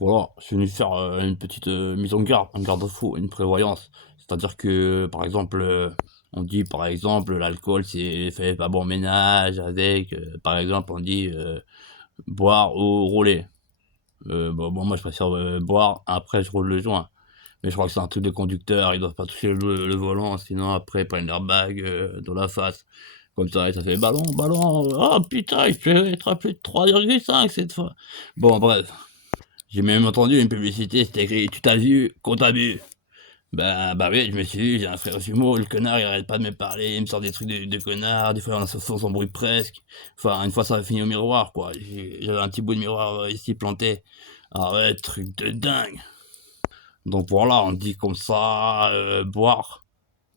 Voilà, je suis venu faire, une petite, mise en garde, un garde-fou, une prévoyance. C'est-à-dire que, par exemple, on dit, par exemple, l'alcool, c'est fait pas bon ménage avec, par exemple, on dit, boire ou rouler. Bon, moi, je préfère, boire, après je roule le joint. Mais je crois que c'est un truc de conducteur, ils doivent pas toucher le volant, sinon après ils prennent l'airbag, dans la face. Comme ça et ça fait: «Ballon, ballon, oh putain, il peut être à plus de 3,5 cette fois». Bon bref. J'ai même entendu une publicité, c'était écrit: «Tu t'as vu, qu'on t'a vu». Bah oui, je me suis dit: «J'ai un frère jumeau, le connard il arrête pas de me parler, il me sort des trucs de connard, des fois on s'embrouille presque». Enfin, une fois ça a fini au miroir quoi, j'avais un petit bout de miroir, ici planté. Ah ouais, truc de dingue. Donc voilà, on dit comme ça, boire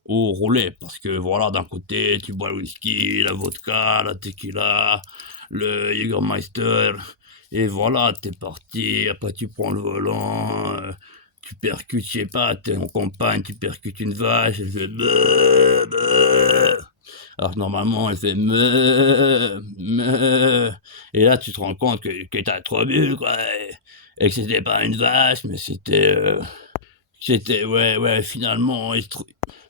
ou rouler parce que voilà, d'un côté tu bois le whisky, la vodka, la tequila, le Jägermeister et voilà, tu es parti. Après tu prends le volant, tu percutes, je sais pas, tu es en campagne, tu percutes une vache, elle fait meuh, meuh, alors que normalement elle fait meuh, meuh et là tu te rends compte que tu as trop bu quoi et que c'était pas une vache mais c'était ouais, finalement, il se trou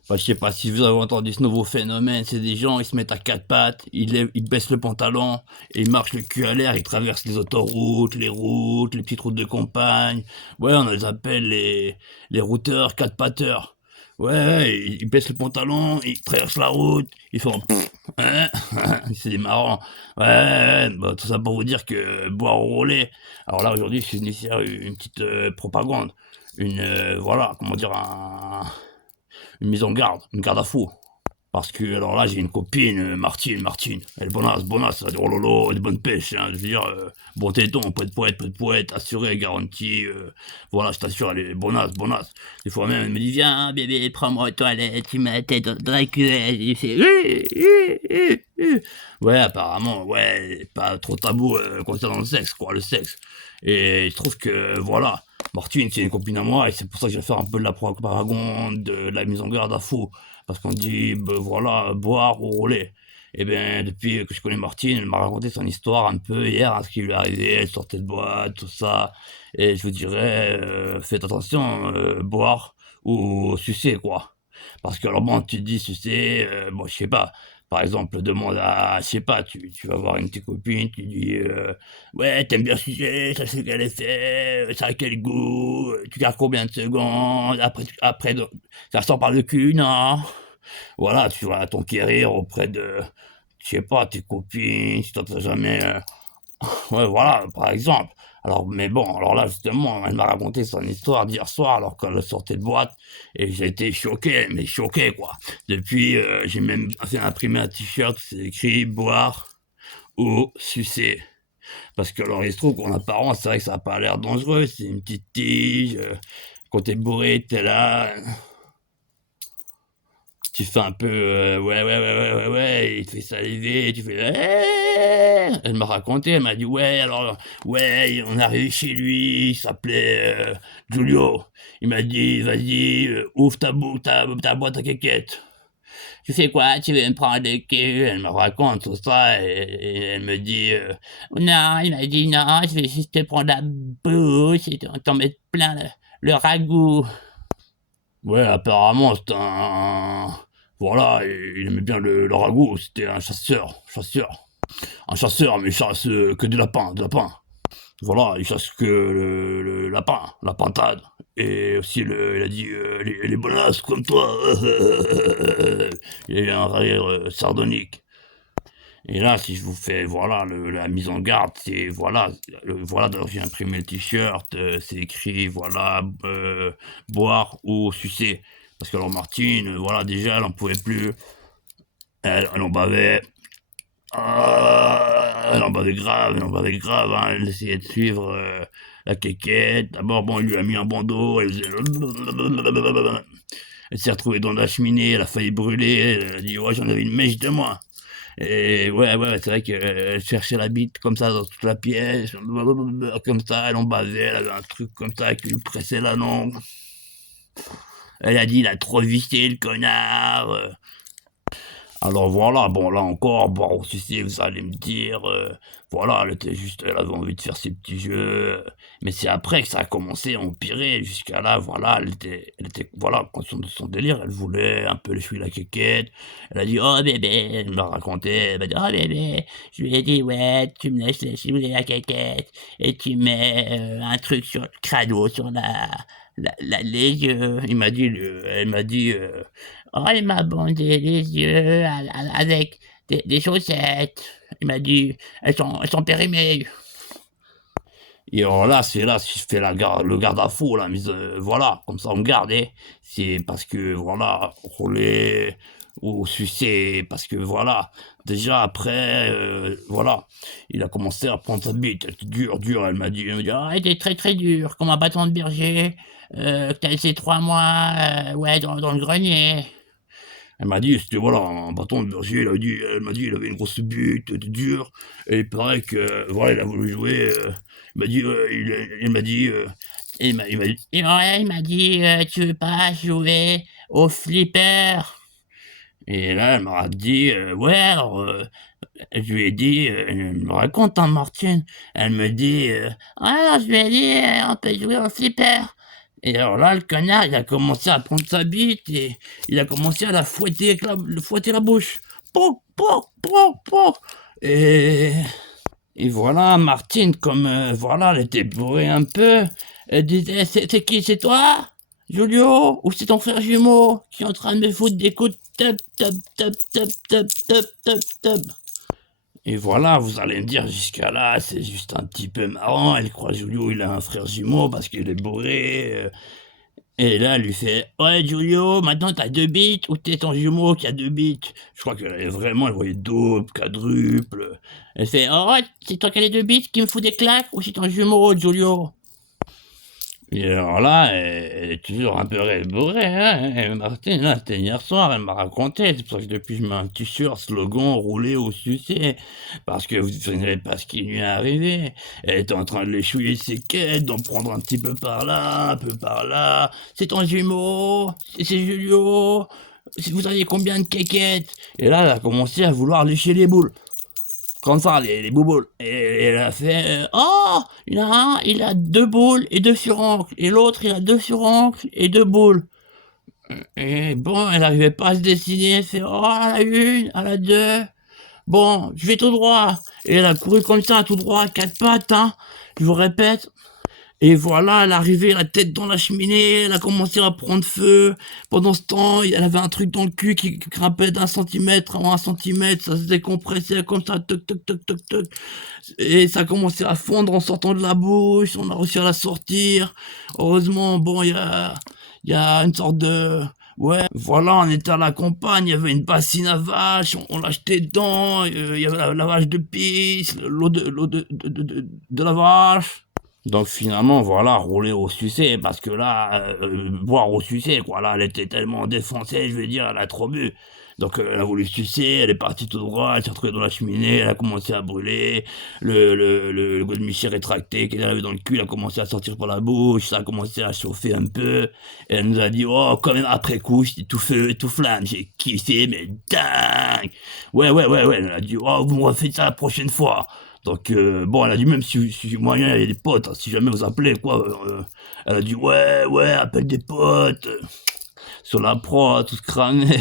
enfin, je sais pas si vous avez entendu ce nouveau phénomène, c'est des gens, ils se mettent à 4 pattes, ils baissent le pantalon et ils marchent le cul à l'air, ils traversent les autoroutes, les routes, les petites routes de campagne. Ouais, on les appelle les routeurs 4 patteurs. Ouais, ils baissent le pantalon, ils traversent la route, ils font hein, c'est marrant. Ouais, ouais, ouais, bah, tout ça pour vous dire que boire ou rouler. Alors là, aujourd'hui, je suis venu faire une petite, propagande, voilà, comment dire? Une mise en garde, une garde à fou. Parce que alors là, j'ai une copine, Martine, elle est bonasse, bonasse, elle dit: «Oh lolo, elle est de bonne pêche», hein, je veux dire, bon téton, pas de poète, assuré, garanti, voilà, je t'assure, elle est bonasse, bonasse. Des fois même, elle me dit: «Viens bébé, prends-moi aux toilettes, tu mets la tête dans la culotte», il fait: Ouais, apparemment, ouais, pas trop tabou, concernant le sexe, quoi, le sexe et je trouve que, voilà, Martine, c'est une copine à moi et c'est pour ça que je vais faire un peu de la propagande, de la mise en garde à fou. Parce qu'on dit, voilà, boire ou rouler. Et bien, depuis que je connais Martine, elle m'a raconté son histoire un peu hier, hein, ce qui lui est arrivé, elle sortait de boîte, tout ça. Et je vous dirais, faites attention, boire ou sucer, quoi. Parce que alors bon, tu te dis sucer, bon, je sais pas. Par exemple, demande à, je sais pas, tu vas voir une petite copine, tu dis, ouais, t'aimes bien sucer, ça c'est quel effet, ça a quel goût, tu gardes combien de secondes, après ça sort par le cul, non? Voilà, tu vas t'enquérir auprès de, je sais pas, tes copines, si tu as jamais, ouais, voilà, par exemple. Alors, mais bon, alors là, justement, elle m'a raconté son histoire d'hier soir alors qu'elle sortait de boîte et j'ai été choqué, mais choqué, quoi. Depuis, j'ai même fait imprimer un t-shirt, c'est écrit: «Boire ou sucer». Parce que alors il se trouve qu'en apparence, c'est vrai que ça a pas l'air dangereux, c'est une petite tige, quand tu es bourré, tu es là tu fais un peu, ouais, il te fait saliver, tu fais: «Eh!» Elle m'a raconté, elle m'a dit: «Ouais, alors, ouais, on est arrivé chez lui, il s'appelait, Giulio. Il m'a dit: "Vas-y, ouvre ta boîte à kékéttes". Tu fais quoi? Tu veux me prendre le cul?» Elle me raconte tout ça et elle me dit, «Non», il m'a dit: «Non, je vais juste te prendre la bouche et t'en mettre plein le ragoût». Ouais, apparemment, c'était un voilà, il aimait bien le ragoût, c'était un chasseur. Un chasseur, mais il chasse, que des lapins, des lapins. Voilà, il chasse que le lapin, la pintade et aussi il a dit, les bonasses comme toi. Il a eu un rire, sardonique et là, si je vous fais, voilà, la mise en garde, c'est voilà, voilà, d'ailleurs, j'ai imprimé le t-shirt, c'est écrit, voilà, boire ou sucer. Parce que alors Martine, voilà, déjà, elle en pouvait plus, elle en bavait, elle en bavait grave, hein, elle essayait de suivre, la quéquette. D'abord, bon, il lui a mis un bandeau, elle faisait elle s'est retrouvée dans la cheminée, elle a failli brûler, elle a dit: «Ouais, j'en avais une mèche de moi». Et ouais, c'est vrai qu'elle cherchait la bite comme ça dans toute la pièce, comme ça, elle en bavait, elle avait un truc comme ça qui lui pressait la langue. Elle a dit: «Il a trop vissé le connard», Alors voilà, bon là encore, bon si vous allez me dire, voilà, elle avait envie de faire ses petits jeux, mais c'est après que ça a commencé à empirer jusqu'à là, voilà, elle était voilà, dans son délire, elle voulait un peu lécher la quéquette. Elle a dit: «Oh bébé», elle m'a raconté, elle m'a dit: «Oh bébé», je lui ai dit: «Ouais, tu me laisses lécher la quéquette et tu mets, un truc sur le crado, sur les yeux». Elle m'a dit, «Oh, il m'a bandé les yeux avec des chaussettes». Il m'a dit: «Elles sont périmées». Et alors là, si je fais la garde le garde-à-faux là, mais voilà, comme ça on me garde, hein. C'est parce que voilà, rouler ou sucer parce que voilà, déjà après, voilà, il a commencé à prendre sa bite, elle était dure, elle m'a dit: «Ah, elle était très, très dure, comme un bâton de berger, que tu as laissé 3 mois, ouais, dans le grenier». Elle m'a dit: «C'était voilà, un bâton de berger», elle m'a dit: «Il avait une grosse bite, il était dur et il paraît que voilà, il a voulu jouer, il m'a dit, il m'a dit, il m'a dit et ouais, il m'a dit: «Tu veux pas jouer au flipper?» Et là, elle m'a dit: «Ouais, alors, je lui ai dit, elle me raconte, hein, Martine, elle me dit, «Ouais, alors je lui ai dit, on peut jouer au flipper». Et alors là, le connard, il a commencé à prendre sa bite et il a commencé à la fouetter avec fouetter la bouche. Pouc, pouc, pouc, pouc. Et et voilà, Martine, comme, voilà, elle était bourrée un peu, elle disait: «C'est qui? C'est toi, Julio? Ou c'est ton frère jumeau qui est en train de me foutre des coups de tap, tap, tap, tap, tap, tap, tap, tap?» Et voilà, vous allez me dire jusqu'à là, c'est juste un petit peu marrant, elle croit Julio, il a un frère jumeau parce qu'il est bourré, et là, elle lui fait: «Ouais, Giulio, maintenant tu as 2 bites ou tu ton jumeau qui a 2 bites?» Je crois qu'elle avait vraiment, elle voyait double, quadruple. Elle fait: «Oh ouais, c'est toi qui as les 2 bites qui me fout des claques ou c'est ton jumeau, Giulio?» Et alors là, elle est toujours un peu bourrée, hein, Martine, là, c'était hier soir, elle m'a raconté. C'est pour ça que depuis je mets un t-shirt slogan «Rouler ou sucer» parce que vous ne savez pas ce qui lui est arrivé. Elle était en train de l'échouiller ses quêtes, d'en prendre un petit peu par là, un peu par là. «C'est ton jumeau? C'est Julio? Vous aviez combien de quéquettes?» Et là, elle a commencé à vouloir lécher les boules. Comme ça, les bouboules. Et elle a fait, «Oh! Il y en a un, il a 2 boules et 2 furoncles et l'autre, il a 2 furoncles et 2 boules». Et bon, elle arrivait pas à se décider, elle fait: «Oh, à la 1, à la 2, bon, je vais tout droit». Et elle a couru comme ça, tout droit, à 4 pattes, hein, je vous répète. Et voilà, elle est arrivée la tête dans la cheminée, elle a commencé à prendre feu. Pendant ce temps, elle avait un truc dans le cul qui grimpait d'1 centimètre en 1 centimètre, ça se décompressait comme ça, toc, toc, toc, toc, toc. Et ça a commencé à fondre en sortant de la bouche, on a réussi à la sortir. Heureusement, bon, il y a une sorte de ouais, voilà, on était à la campagne, il y avait une bassine à vaches, on l'a jeté dedans, il y avait la vache de pisse, l'eau de la vache. Donc finalement, voilà, rouler au sucé parce que là, boire au sucé quoi, là, elle était tellement défoncée, je veux dire, elle a trop bu. Donc, elle a voulu sucer, elle est partie tout droit, elle s'est retrouvée dans la cheminée, elle a commencé à brûler, le godemiché rétracté qu'elle avait dans le cul, il a commencé à sortir par la bouche, ça a commencé à chauffer un peu, et elle nous a dit: «Oh, quand même après coup, j'étais tout feu et tout flamme, j'ai kiffé, mais dingue!» Ouais, ouais, ouais, ouais, elle a dit: «Oh, vous me refaites ça la prochaine fois». Donc, bon, elle a dit: «Même si moyen, il y a des potes, hein, si jamais vous appelez quoi», elle a dit: «Ouais, ouais, appelle des potes», sur la proie, tout cramé.